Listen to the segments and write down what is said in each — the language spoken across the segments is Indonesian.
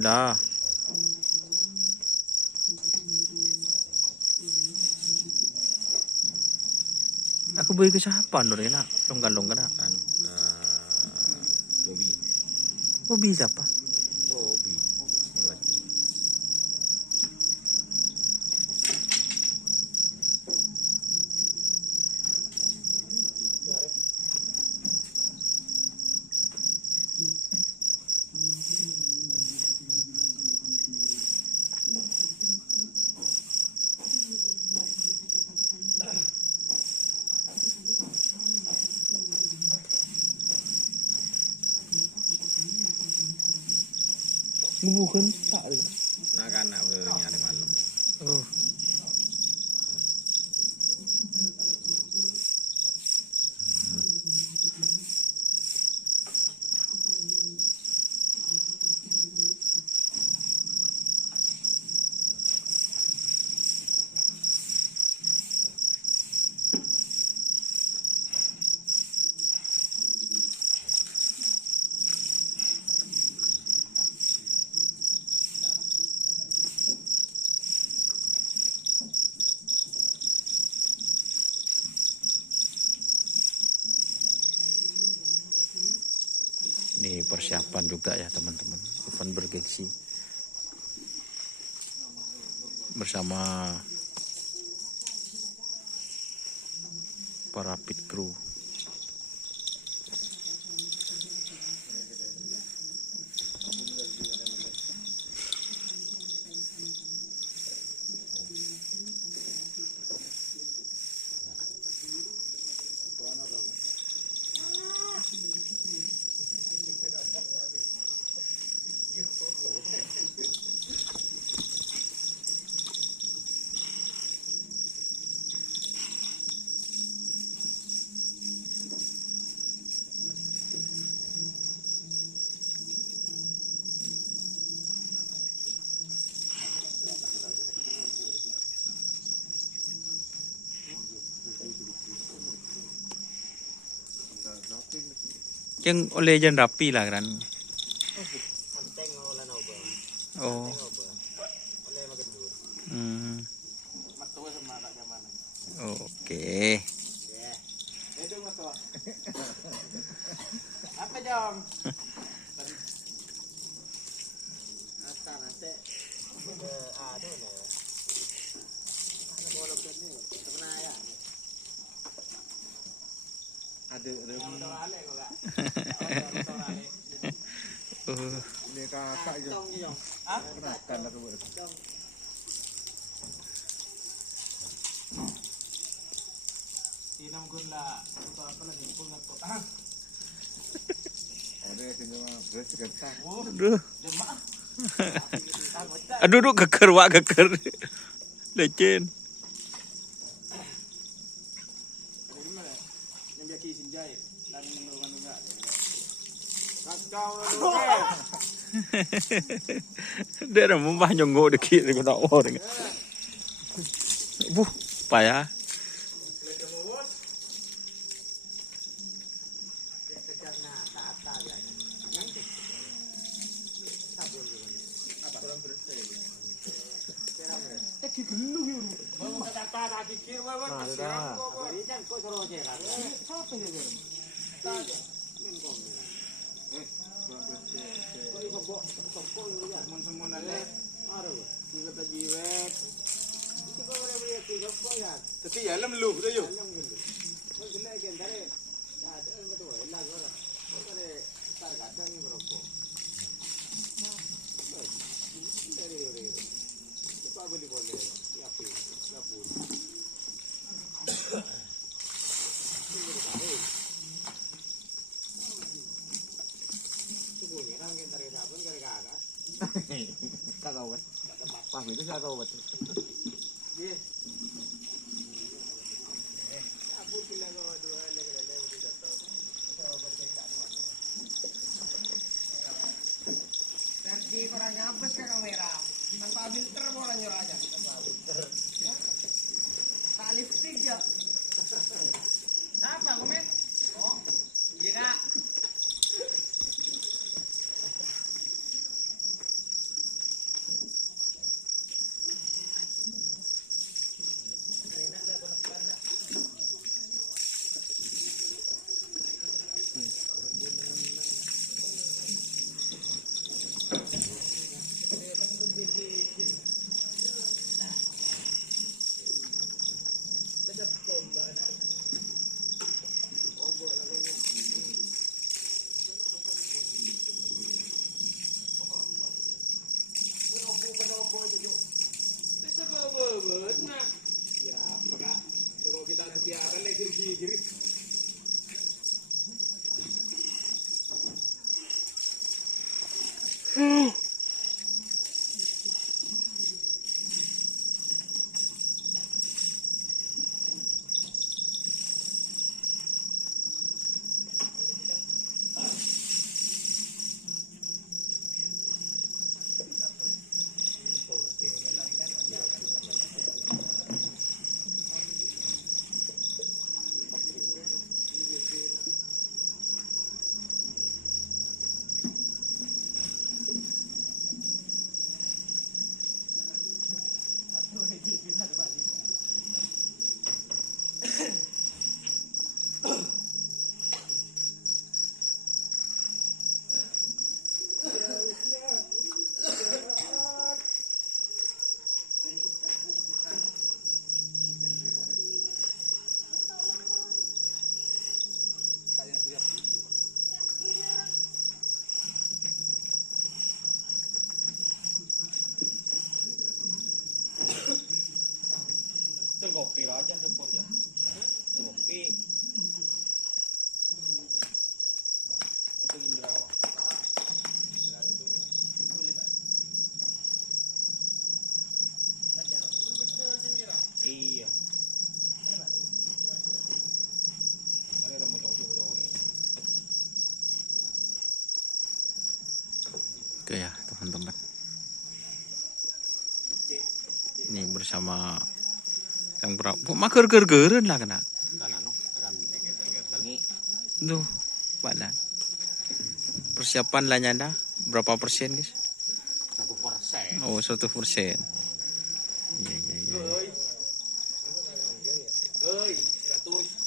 Dah. Aku beli ke siapa Nur ya nak? Longgan-longgan nak. Kan Bobby. Bobby siapa? Bobby. Lagi. Bukan tak ada. Nah kan nak nyari malam. Oh. Ini persiapan juga ya teman-teman, event bergengsi bersama para pit crew. Yang oleh jan rapi lah kan. Oh. Oke. Apa dong? Ada ini kakak juga. Kenakan aku. Sinam gula atau apa lagi pun ngetok. Ada sini mah beres getah. Aduh. Jemaah. Aduh, geger wak geger. Lecin. Yang dia kisin jahit dan menurunkan enggak. Dia dah mumpah nyonggok dikit dengan tak orang. Buh, payah. Tapi ya lem lu tu yuk. Kakak kan. Wah, itu kakak betul. Nanti kurang ngapes ke kamera. Tanpa filter boleh nyuruh aja. Tak lipstick ya. Siapa komen? Oh, iya kak. Benar. Ya, Pak. Kalau kita kegiatan lagi kiri-kiri. Itu kopi aja depannya. Kopi. Itu Indrawa. Iya. Ada mau coba ini. Oke ya teman-teman, ini bersama yang berapa mager ger-geren lah kena Kanan akan lagi tuh mana persiapan lah nyanda berapa persen guys? 1%. Oh 1%. Iya iya iya. Goi, 100.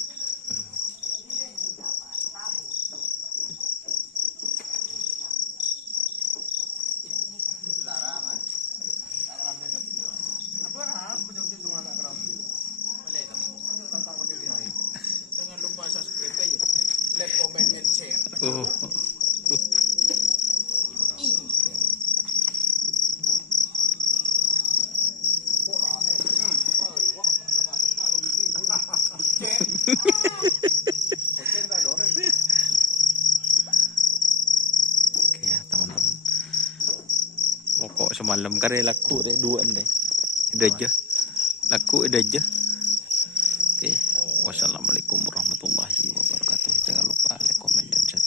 Jangan lupa subscribe aja. Like, comment, and share. Oke ya teman-teman, pokok semalam karena laku deh dua deh, udah aja laku udah aja. Oke, wassalamualaikum warahmatullahi wabarakatuh. Jangan lupa like, comment, dan share.